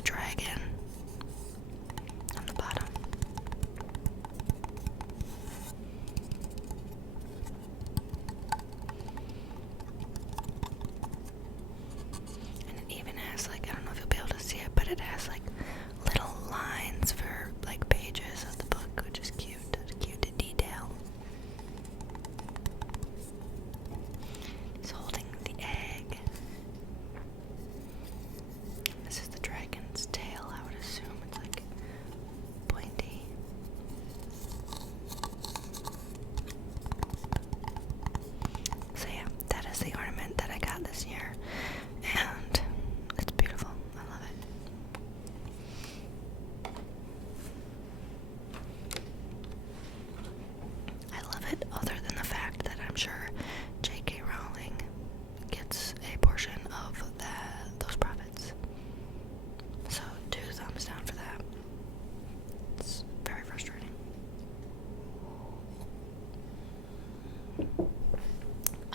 a dragon on the bottom. And it even has, like, I don't know if you'll be able to see it, but it has like little lines for like pages of the book, which is cute. It's cute detail. He's holding the egg. This is the dragon's tail, I would assume. It's like pointy. So yeah, that is the ornament that I got this year, and it's beautiful. I love it. I love it, other than the fact that I'm sure J.K. Rowling gets a portion of those profits. So 2 thumbs down for that. It's very frustrating.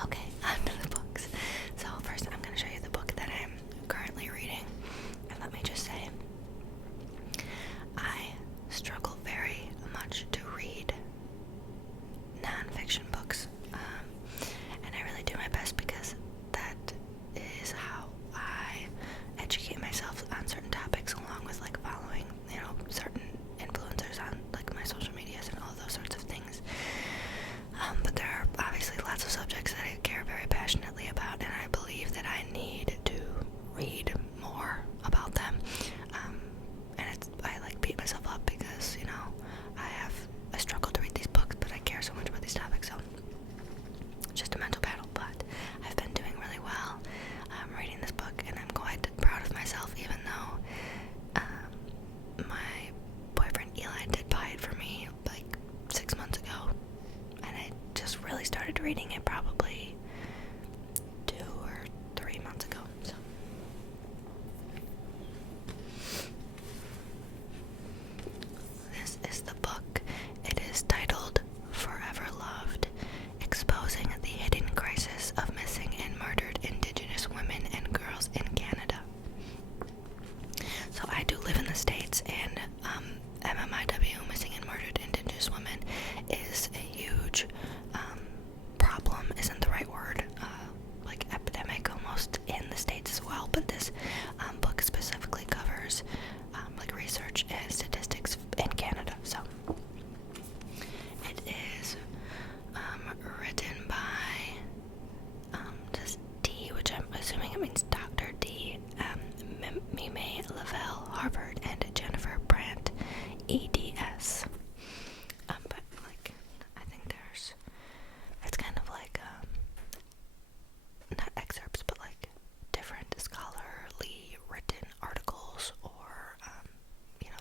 Okay, on to the books. So first I'm going to show you the book that I'm currently reading. And let me just say, I struggle very much to read nonfiction books. And I really do my best because that is how I educate myself on certain topics, along with like following, certain influencers on like my social medias and all those sorts of things. But there are obviously lots of subjects that I care very passionately about, and I believe that I need to read more about them. And I like beat myself up because, I struggle to read these books, but I care so much about these topics, so it's just a mental battle. But I've been doing really well reading this book, and I'm quite proud of myself, even though my boyfriend Eli did buy it for me like 6 months ago, and I just really started reading it probably 2 or 3 months ago. So this is the book. It is titled Forever Loved: Exposing the Hidden Crisis of Missing and Murdered Indigenous Women and Girls in Canada. So I do live in the States, and MMIW, Missing and Murdered Indigenous Women, is a huge problem, isn't the right word, like epidemic almost in the States as well, but this book specifically covers like research and statistics in Canada. So it is written by this D, which I'm assuming it means Dr. D, Mime Lavelle, Harvard, and Jennifer Brandt, EDS. But like, I think it's kind of like, not excerpts, but like different scholarly written articles or,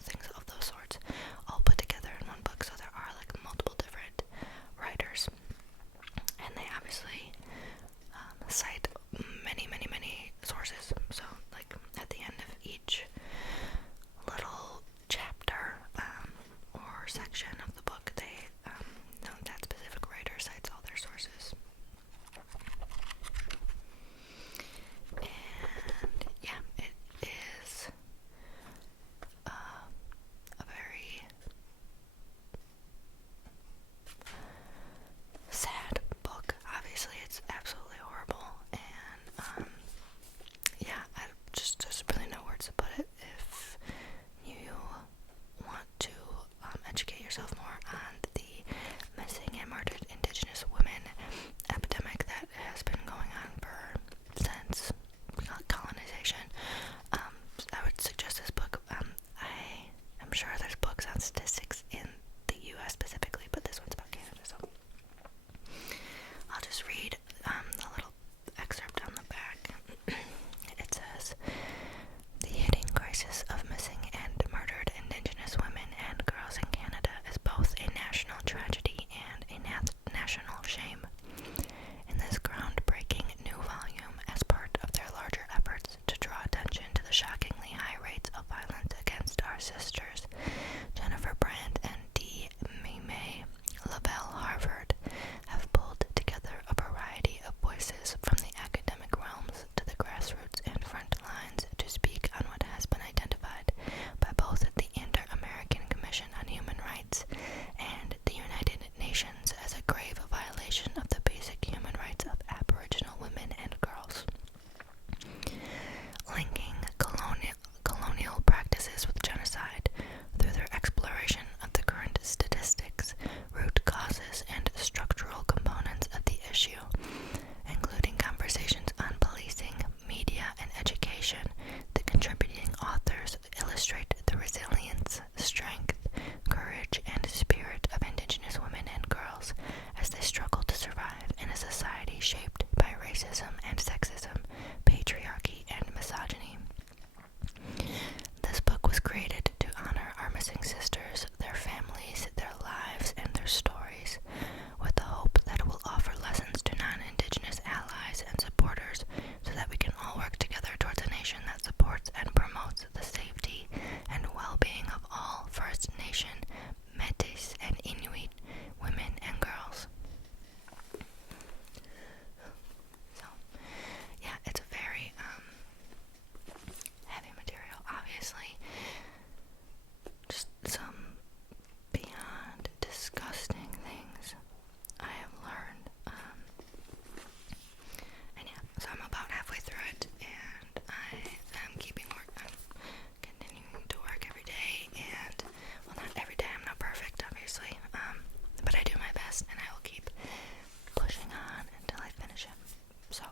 things of those sorts, all put together in one book. So there are like multiple different writers, and they obviously cite many, many, many sources. So like at the end of each little chapter, was created to honor our missing sisters, their families, their lives, and their stories, with the hope that it will offer lessons to non-Indigenous allies and supporters so that we can all work together towards a nation that supports and promotes the safety and well-being of all First Nation, Métis, and Inuit women and girls. So, yeah, it's a very heavy material, obviously. Just some beyond disgusting things I have learned. And yeah, so I'm about halfway through it, and I am keeping work. I'm continuing to work every day, and well, not every day. I'm not perfect, obviously, but I do my best, and I will keep pushing on until I finish it. So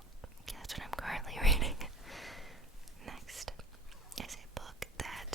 yeah, that's what I'm currently reading. Next is a book that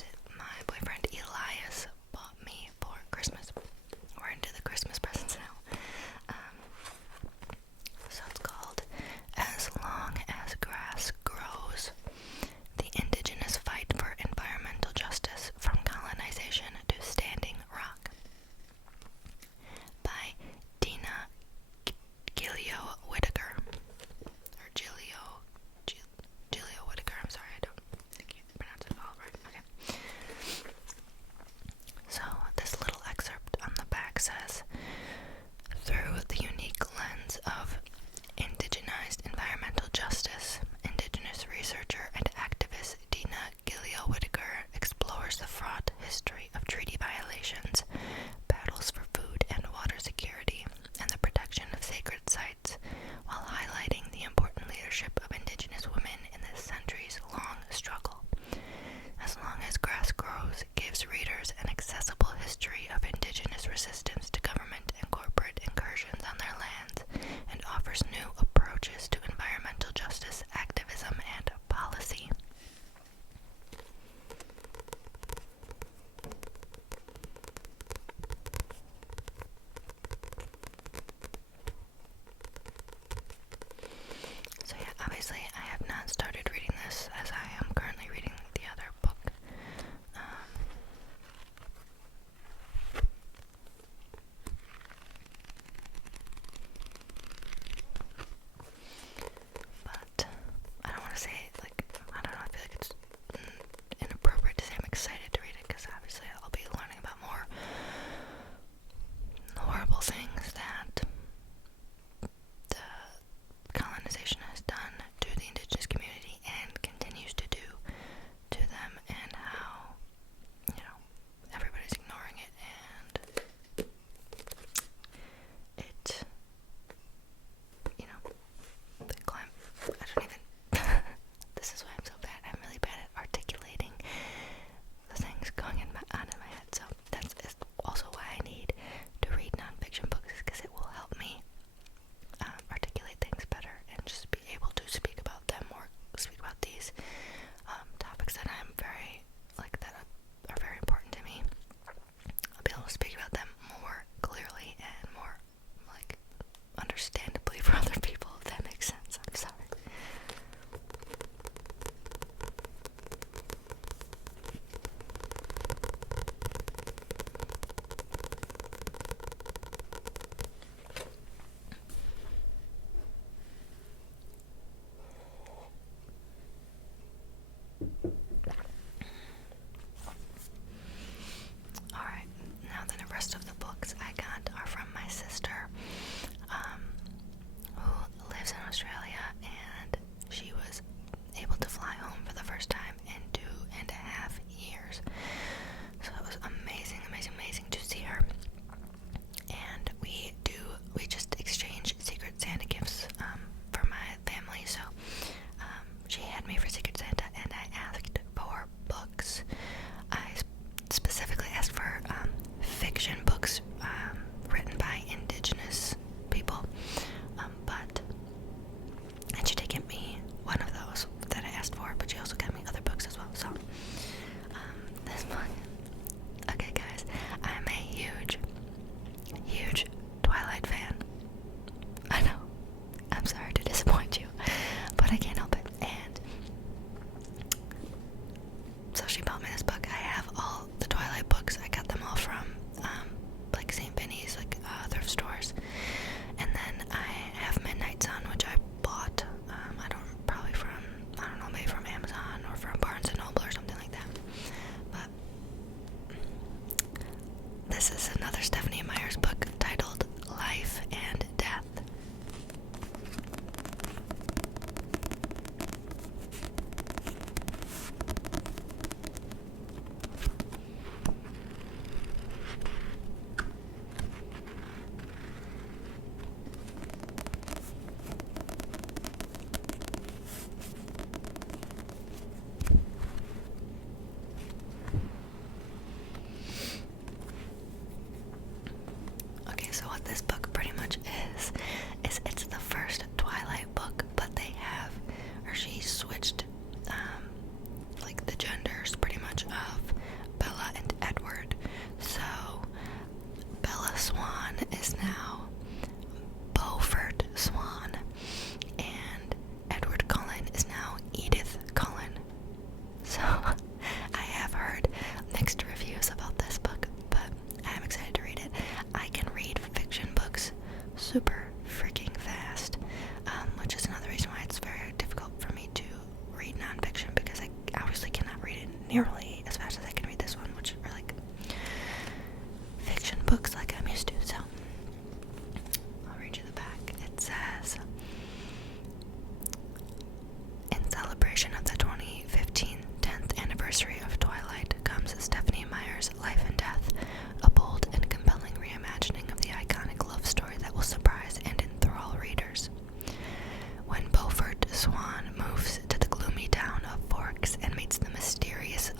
this is another Stephanie Meyer's book titled Life and Death. Okay, so what this book pretty much is it's the first Twilight book, but they have, or she switched, like the genders pretty much of Bella and Edward. So Bella Swan is now Beaufort Swan, and Edward Cullen is now Edith Cullen. So I have heard mixed reviews about this book, but I'm excited to read it. I can read fiction books super freaking fast, which is another reason why it's very difficult for me to read nonfiction, because I obviously cannot read it nearly as fast as I can read this one, which are like fiction books like I'm used to. So I'll read you the back. It says, in celebration of the 2015 10th anniversary of Twilight comes Stephanie Meyer's Life and Death, a bold and compelling reimagining of the iconic love story that will surprise and enthrall readers. When Beaufort Swan moves to the gloomy town of Forks and meets the mysterious,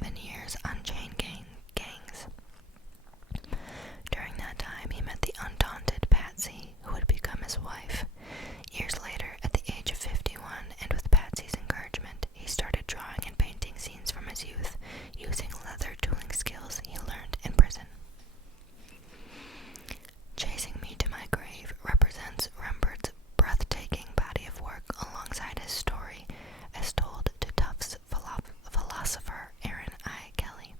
7 years on chain gangs. During that time, he met the undaunted Patsy, who would become his wife. Years later, at the age of 51, and with Patsy's encouragement, he started drawing and painting scenes from his youth, using leather tooling skills he learned in prison. Chasing Me to My Grave represents Rembrandt's breathtaking body of work alongside his story, as told to Tufts philosopher Aaron I. Kelly.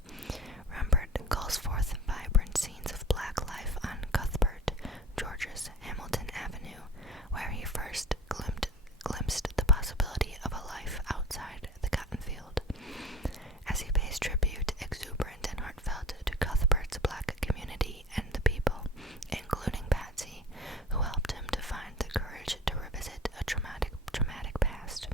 Rembrandt calls forth vibrant scenes of black life on Cuthbert, Georgia's Hamilton Avenue, where he first glimpsed the possibility of a life outside the cotton field. As he pays tribute, exuberant and heartfelt, to Cuthbert's black community and the people, including Patsy, who helped him to find the courage to revisit a traumatic past.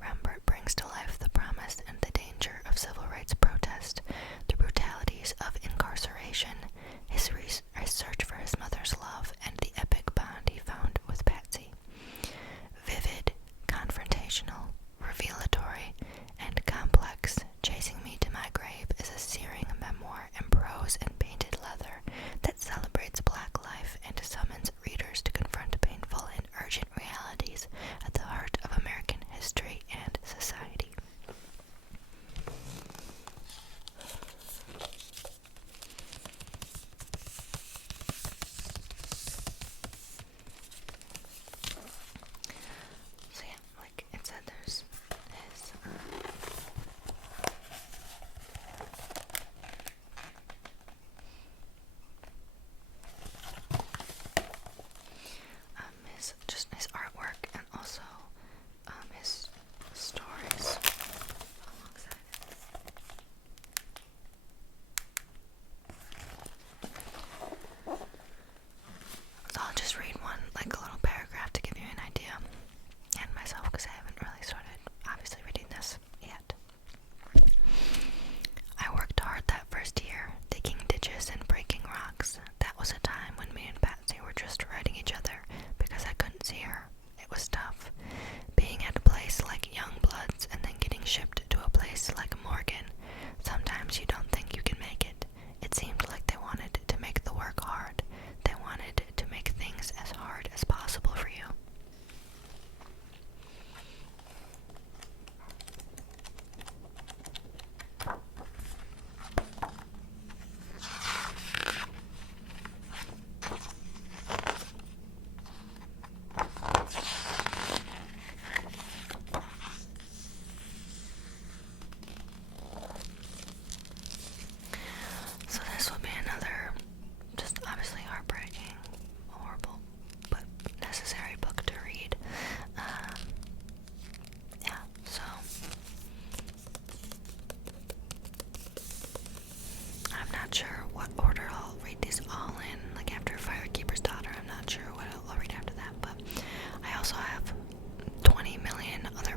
Rembrandt brings to life the promise and the danger of civil rights protest, the brutalities of incarceration, his search for his mother's love, and the epic bond he found with Patsy. Vivid, confrontational, revelatory, and complex, Chasing Me to My Grave is a searing memoir in prose and painted leather that celebrates black life and summons readers to confront painful and urgent realities at the heart of American history and society. So yeah, like it said, there's his artwork, and also his stories alongside it. So I'll just read one, like a little paragraph, to give you an idea, and myself, because I haven't really started obviously reading this yet. I worked hard that first year, digging ditches and breaking rocks. That was a time when me and Patsy were just writing each other because I couldn't see her. It was tough. Being at a place like Young Bloods and then getting shipped to a place like Morgan. Sometimes you don't think you can make it. It seemed like they wanted to make the work hard. They wanted to make things as hard as possible for you. So this will be another, just obviously heartbreaking, horrible, but necessary book to read. Yeah, so I'm not sure what order I'll read these all in. Like after Firekeeper's Daughter, I'm not sure what I'll read after that, but I also have 20 million other